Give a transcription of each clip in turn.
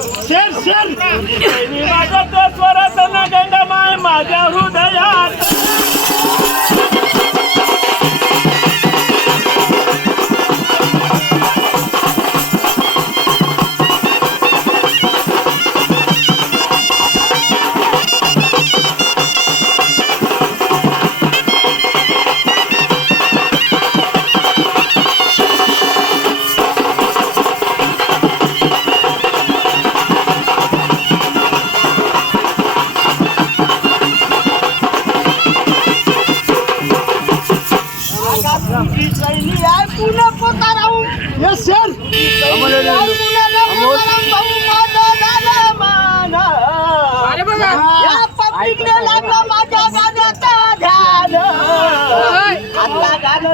शेर शेर माझ्या तो स्वरात ना गंगा माय माझ्या हृदयात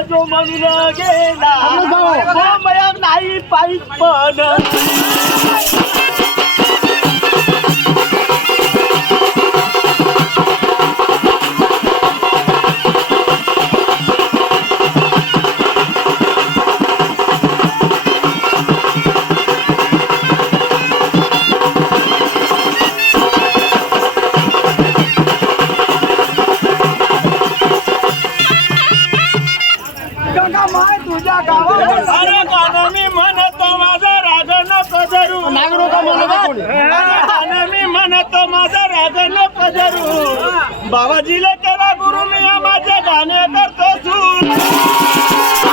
जो म्हणून गेला नाही पायी पण तुझ्या गावात अरे गाणं मी म्हणतो माझा राग नको धरू गाणं मी म्हणतो माझा राग नको धरू बाबाजीला केला गुरु मी माझे गाणे करतो सूर